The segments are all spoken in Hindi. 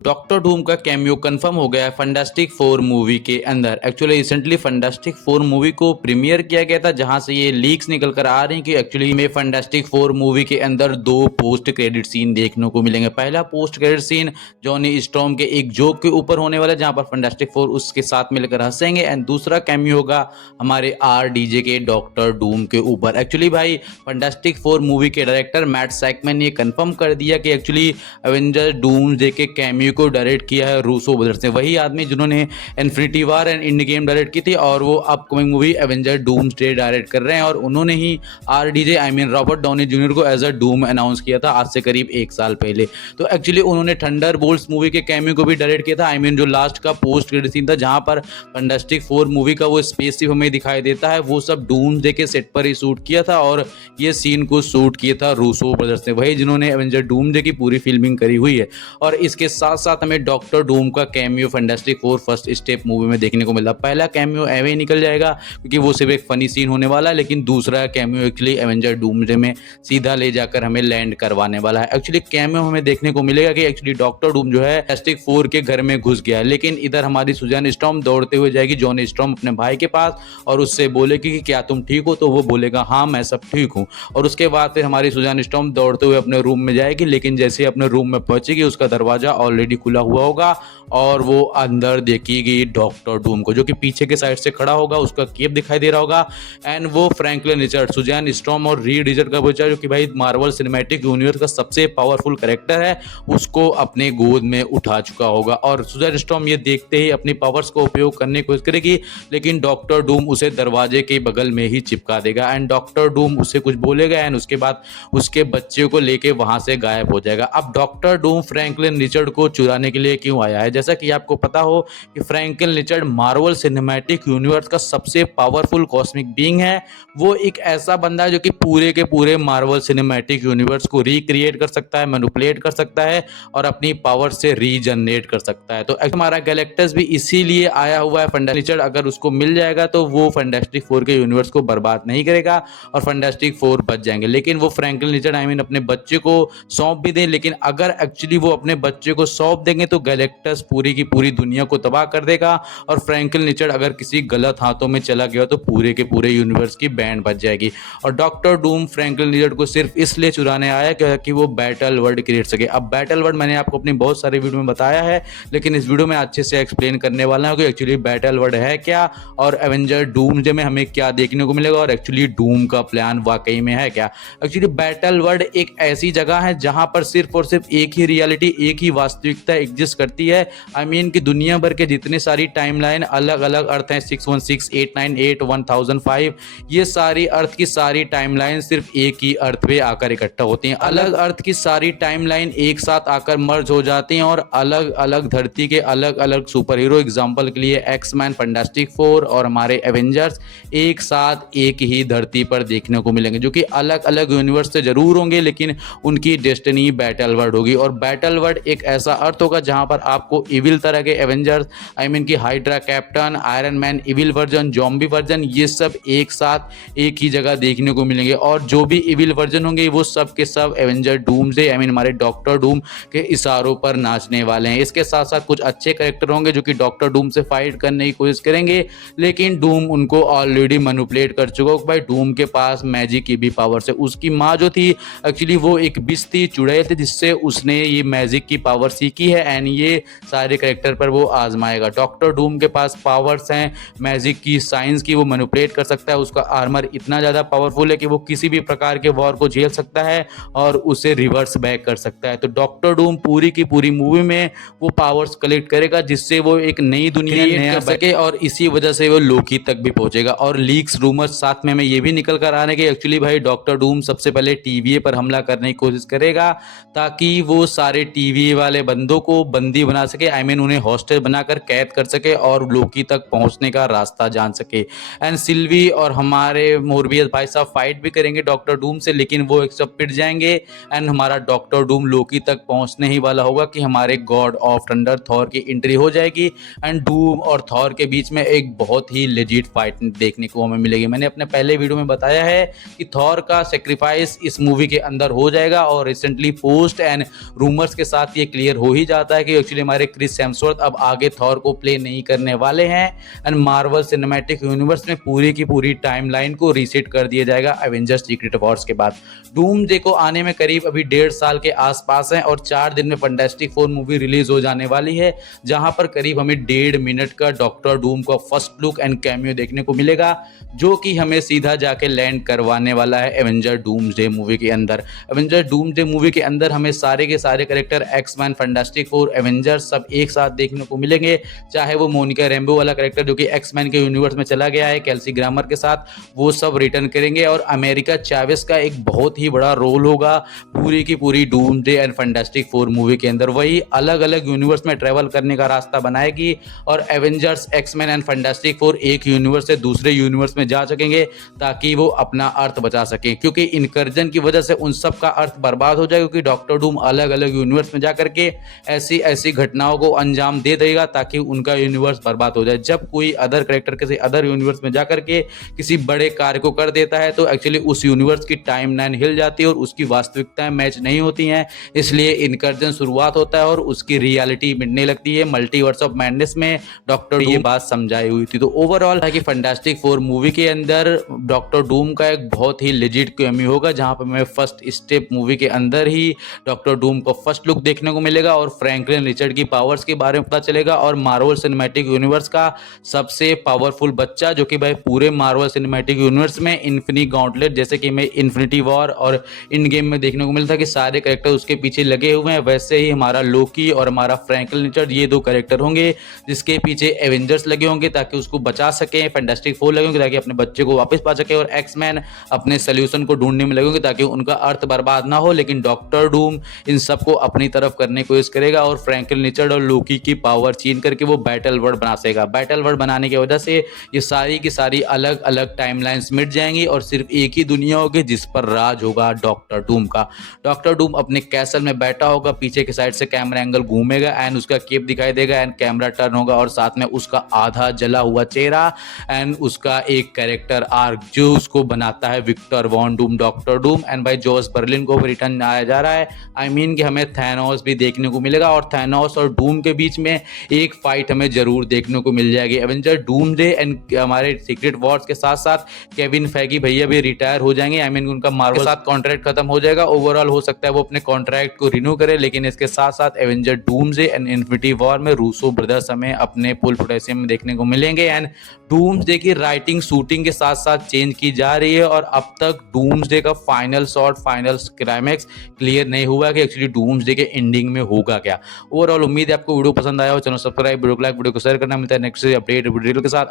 डॉक्टर डूम का कैमियो कंफर्म हो गया है फंटास्टिक फोर मूवी के अंदर। Actually recently fantastic four movie को प्रीमियर किया गया था, जहां से ये लीक्स निकल कर आ रही हैं कि एक्चुअली में फंटास्टिक फोर मूवी के अंदर दो पोस्ट क्रेडिट सीन देखने को मिलेंगे। पहला post credit scene Johnny Storm के एक जोक के ऊपर होने वाला है, जहां पर फंटास्टिक फोर उसके साथ मिलकर हंसेंगे, एंड दूसरा कैमियो होगा हमारे RDJ के डॉक्टर डूम के ऊपर। एक्चुअली भाई फंटास्टिक फोर मूवी के डायरेक्टर मैट सैकमैन ने कंफर्म कर दिया कि एक्चुअली एवेंजर डूम्सडे के कैमियो को डायरेक्ट किया है रूसो ब्रदर्स ने, वही आदमी जिन्होंने infinity war and endgame direct की थी, और वो upcoming movie Avenger Doomsday direct कर रहे हैं। और उन्होंने ही RDJ I mean Robert Downey Junior को एज अ डूम अनाउंस किया था आज से करीब 1 साल पहले। तो एक्चुअली उन्होंने थंडरबोल्ट्स मूवी के कैमियो को भी डायरेक्ट किया था, आई मीन जो लास्ट का पोस्ट क्रेडिट सीन था जहां पर फंटास्टिक फोर मूवी का वो स्पेसशिप हमें दिखाई देता है, वो सब डूम्सडे के सेट पर ही शूट किया था, और ये सीन को शूट किया था रूसो ब्रदर्स ने, वही जिन्होंने एवेंजर डूम्सडे की पूरी फिल्मिंग करी हुई है। और इसके साथ साथ हमें डॉक्टर डूम का cameo fantastic four first step movie में देखने को मिला। पहला कैमियो एवे ही निकल जाएगा क्योंकि वो सिर्फ एक फनी सीन होने वाला है, लेकिन दूसरा कैमियो एक्चुअली एवेंजर डूम्सडे में सीधा ले जाकर हमें लैंड करवाने वाला है। एक्चुअली कैमियो हमें देखने को मिलेगा कि एक्चुअली डॉक्टर डूम जो है फंटास्टिक फोर के घर में घुस गया है, लेकिन इधर हमारी सुजान स्टॉर्म दौड़ते हुए जाएगी जॉनी स्टॉर्म अपने भाई के पास और उससे बोलेगी कि क्या तुम ठीक हो, तो वो बोलेगा हाँ मैं सब ठीक हूँ। और उसके बाद फिर हमारी सुजान स्टॉर्म दौड़ते हुए अपने रूम में जाएगी, लेकिन जैसे अपने रूम में पहुंचेगी उसका दरवाजा ऑलरेडी खुला हुआ होगा और वो अंदर देखेगी डॉक्टर डूम को, जो कि पीछे के साइड से खड़ा होगा, उसका केप दिखाई दे रहा होगा, एंड वो फ्रैंकलिन रिचर्ड, सुजैन स्टॉर्म और रीड रिचर्ड का बच्चा, जो कि भाई मार्वल सिनेमैटिक यूनिवर्स का सबसे पावरफुल कैरेक्टर है, उसको अपने गोद में उठा चुका होगा। और सुजैन स्टॉर्म ये देखते ही अपनी पावर्स को उपयोग करने की कोशिश करेगी, लेकिन डॉक्टर डूम उसे दरवाजे के बगल में ही चिपका देगा, एंड डॉक्टर डूम उसे कुछ बोलेगा एंड उसके बाद उसके बच्चे को लेके वहां से गायब हो जाएगा। अब डॉक्टर डूम फ्रैंकलिन रिचर्ड को चुराने के लिए क्यों आया है? जैसा कि आपको पता हो कि Franklin Richard Marvel cinematic universe का सबसे पावरफुल कॉस्मिक बीइंग है। वो एक ऐसा बंदा है जो कि पूरे के पूरे मार्वल सिनेमैटिक यूनिवर्स को रिक्रिएट कर सकता है, मैनिपुलेट कर सकता है और अपनी पावर से रीजनरेट कर सकता है। तो हमारा गैलेक्टस भी इसीलिए आया हुआ है। फंटास्टिक रिचर्ड अगर उसको मिल जाएगा तो वो फंटास्टिक फोर के यूनिवर्स को बर्बाद नहीं करेगा और फंटास्टिक फोर बच जाएंगे। लेकिन वो फ्रैंकलिन रिचर्ड आई मीन अपने बच्चे को सौंप भी दें, लेकिन अगर एक्चुअली वो अपने बच्चे को सौंप देंगे तो गैलेक्टस पूरी की पूरी दुनिया को तबाह कर देगा, और फ्रैंकलिन रिचर्ड अगर किसी गलत हाथों में चला गया तो पूरे के पूरे यूनिवर्स की बैंड बच जाएगी। और डॉक्टर डूम फ्रैंकलिन रिचर्ड को सिर्फ इसलिए चुराने आया कि वो बैटल वर्ल्ड क्रिएट सके। अब बैटल वर्ल्ड मैंने आपको अपनी बहुत सारे वीडियो में बताया है, लेकिन इस वीडियो में अच्छे से एक्सप्लेन करने वाला हूं कि एक्चुअली बैटल वर्ल्ड है क्या और एवेंजर डूम्सडे में हमें क्या देखने को मिलेगा, और एक्चुअली डूम का प्लान वाकई में है क्या। एक्चुअली बैटल वर्ल्ड एक ऐसी जगह है जहां पर सिर्फ और सिर्फ एक ही रियलिटी, एक ही वास्तविकता एग्जिस्ट करती है। आई मीन कि दुनिया भर के जितने सारी टाइमलाइन अलग अलग अर्थ हैं, 616, 898, 1005, ये सारी अर्थ की सारी टाइमलाइन सिर्फ एक ही अर्थ पे आकर इकट्ठा होती हैं। अलग अर्थ की सारी टाइमलाइन एक साथ आकर मर्ज हो जाती हैं और अलग अलग धरती के अलग अलग सुपर हीरो, एग्जाम्पल के लिए एक्समैन, फंटास्टिक फोर और हमारे एवेंजर्स एक साथ एक ही धरती पर देखने को मिलेंगे, जो कि अलग अलग यूनिवर्स से जरूर होंगे, लेकिन उनकी डेस्टिनी बैटल वर्ल्ड होगी। और बैटल वर्ल्ड एक ऐसा अर्थ होगा जहां पर आपको इविल तरह के एवेंजर्स, आई मीन कि hydra, captain, iron man, evil version, zombie version, ये सब एक साथ एक ही जगह देखने को मिलेंगे। और जो भी इविल वर्जन होंगे वो सब के सब एवेंजर डूम्सडे आई मीन हमारे डॉक्टर डूम के इशारों पर नाचने वाले हैं। इसके साथ साथ कुछ अच्छे कैरेक्टर होंगे जो कि डॉक्टर डूम से फाइट करने की कोशिश करेंगे, लेकिन डूम उनको ऑलरेडी मैनिपुलेट कर चुका है। भाई डूम के पास मैजिक की भी पावर है। उसकी माँ जो थी एक्चुअली वो एक बिस थी, चुड़ैल थी, जिससे उसने ये मैजिक की पावर सीखी है, एंड ये सारे कैरेक्टर पर वो आजमाएगा। डॉक्टर डूम के पास पावर्स हैं मैजिक की, साइंस की, वो मैनिपुलेट कर सकता है। उसका आर्मर इतना ज़्यादा पावरफुल है कि वो किसी भी प्रकार के वॉर को झेल सकता है और उसे रिवर्स बैक कर सकता है। तो डॉक्टर डूम पूरी की पूरी मूवी में वो पावर्स कलेक्ट करेगा, जिससे वो एक नई दुनिया कर सके, और इसी वजह से वो लोकी तक भी पहुंचेगा। और लीक्स रूमर्स साथ में हमें ये भी निकल कर आने के एक्चुअली भाई डॉक्टर डूम सबसे पहले TVA पर हमला करने की कोशिश करेगा, ताकि वो सारे TVA वाले बंदों को बंदी बना सके, सके, आई मीन उन्हें हॉस्टेज बनाकर कैद कर सके और लोकी तक पहुंचने का रास्ता जान सके। एंड सिल्वी और हमारे मोरबियस भाई साहब फाइट भी करेंगे डॉक्टर डूम से, लेकिन वो एक सब पिट जाएंगे एंड हमारा डॉक्टर डूम लोकी तक पहुंचने ही वाला होगा कि हमारे गॉड ऑफ थंडर थॉर की एंट्री हो जाएगी एंड डूम और थॉर के बीच में एक बहुत ही लेजिट फाइट देखने को हमें मिलेगी। मैंने अपने पहले वीडियो में बताया है कि थॉर का सेक्रीफाइस इस मूवी के अंदर हो जाएगा और रिसेंटली पोस्ट एंड रूमर्स के साथ ये क्लियर हो ही जाता है कि एक्चुअली हमारे क्रिस हेम्सवर्थ अब आगे थॉर को प्ले नहीं करने वाले हैं एंड मार्वल सिनेमैटिक यूनिवर्स में पूरी की पूरी टाइमलाइन को रीसेट कर दिया जाएगा एवेंजर्स सीक्रेट वॉर्स के बाद। डूमसडे को आने में करीब अभी 1.5 साल के आसपास है और 4 दिन में फैंटास्टिक फोर मूवी रिलीज हो जाने वाली है, जहां पर करीब हमें 1.5 मिनट का डॉक्टर डूम का फर्स्ट लुक एंड कैमियो देखने को मिलेगा, जो कि हमें सीधा जाके लैंड करवाने वाला है एवेंजर डूमसडे मूवी के अंदर। एवेंजर डूमसडे मूवी के अंदर हमें सारे के सारे character X-Men, Fantastic Four, Avengers सब एक साथ देखने को मिलेंगे, चाहे वो मोनिका रैम्बो वाला कैरेक्टर जो कि एक्समैन के यूनिवर्स में चला गया है केल्सी ग्रामर के साथ, वो सब रिटर्न करेंगे और अमेरिका चावेस का एक बहुत ही बड़ा रोल होगा पूरी की पूरी Doomsday and Fantastic four movie के अंदर। वही अलग अलग यूनिवर्स में ट्रेवल करने का रास्ता बनाएगी और Avengers, X-Men and Fantastic Four एक यूनिवर्स से दूसरे यूनिवर्स में जा सकेंगे ताकि वो अपना अर्थ बचा सकें, क्योंकि इनकर्जन की वजह से उन सब का अर्थ बर्बाद हो जाएगा, क्योंकि डॉक्टर डूम अलग अलग यूनिवर्स में जाकर के ऐसी ऐसी घटनाओं को अंजाम दे देगा ताकि उनका यूनिवर्स बर्बाद हो जाए। जब कोई अदर कैरेक्टर किसी अदर यूनिवर्स में जाकर के किसी बड़े कार्य को कर देता है तो एक्चुअली उस यूनिवर्स की टाइमलाइन हिल जाती है और उसकी वास्तविकताएं मैच नहीं होती हैं, इसलिए इनकर्जन शुरुआत होता है और उसकी रियलिटी मिटने लगती है। मल्टीवर्स ऑफ मैडनेस में डॉक्टर ये बात समझाई हुई थी। तो ओवरऑल है कि फैंटास्टिक फोर मूवी के अंदर डॉक्टर डूम का एक बहुत ही लेजिट कैमियो होगा, जहां पर हमें फर्स्ट स्टेप मूवी के अंदर ही डॉक्टर डूम को फर्स्ट लुक देखने को मिलेगा और फ्रैंकलिन रिचर्ड की पावर्स के बारे में पता चलेगा और मार्वल सिनेमैटिक यूनिवर्स का सबसे पावरफुल बच्चा, जो कि भाई पूरे मार्वल सिनेमैटिक यूनिवर्स में इन्फिनिटी गॉन्टलेट जैसे कि हमें इन्फिनिटी वॉर और इन गेम में देखने को मिलता है कि सारे कैरेक्टर उसके पीछे लगे हुए हैं, वैसे ही हमारा लोकी और हमारा फ्रैंकलिन रिचर्ड ये 2 कैरेक्टर होंगे जिसके पीछे एवेंजर्स लगे होंगे ताकि उसको बचा सकें, फैंटास्टिक फोर लगे होंगे ताकि अपने बच्चे को वापस पा सके और एक्समैन अपने सोल्यूशन को ढूंढने में लगे होंगे ताकि उनका अर्थ बर्बाद ना हो। लेकिन डॉक्टर डूम इन सबको अपनी तरफ करने की कोशिश करेगा और फ्रैंकलिन रिचर्ड और लोकी की पावर छीन करके वो बैटल वर्ल्ड बना सकेगा। बैटल वर्ल्ड बनाने की वजह से ये सारी की सारी अलग अलग टाइमलाइंस मिट जाएंगी और सिर्फ एक ही दुनिया होगी जिस पर राज होगा डॉक्टर डूम का। डॉक्टर डूम अपने कैसल में बैठा होगा, पीछे की साइड से कैमरा एंगल घूमेगा एंड उसका केप दिखाई देगा एंड कैमरा टर्न होगा और साथ में उसका आधा जला हुआ चेहरा एंड उसका एक कैरेक्टर आर्क जो उसको बनाता है Victor von Doom, doctor Doom. And भाई जॉस बर्लिन को भी रिटर्न आया जा रहा है, आई मीन कि हमें थैनोस भी देखने को मिलेगा और थैनोस और डूम के बीच में एक फाइट हमें जरूर देखने को मिल जाएगी। एवेंजर डूमसडे एंड हमारे सीक्रेट वॉर्स के साथ साथ केविन फैगी भैया भी रिटायर हो जाएंगे, आई मीन उनका मार्वल के साथ कॉन्ट्रैक्ट खत्म हो जाएगा। ओवरऑल हो सकता है वो अपने कॉन्ट्रैक्ट को रिन्यू करे, लेकिन इसके साथ साथ Avenger Doomsday and infinity war में रूसो ब्रदर्स हमें अपने फुल पोटेंशियल में देखने को मिलेंगे एंड डूमसडे की राइटिंग शूटिंग के साथ साथ चेंज की जा रही है और अब तक डूमसडे का final shot, final climax clear नहीं हुआ कि एक्चुअली डूमसडे के एंडिंग में होगा क्या। ओवरऑल उम्मीद है आपको वीडियो पसंद आया हो, चैनल सब्सक्राइब, वीडियो को लाइक, वीडियो को शेयर करना। मिलता है नेक्स्ट अपडेट वीडियो के साथ।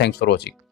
Thanks for watching.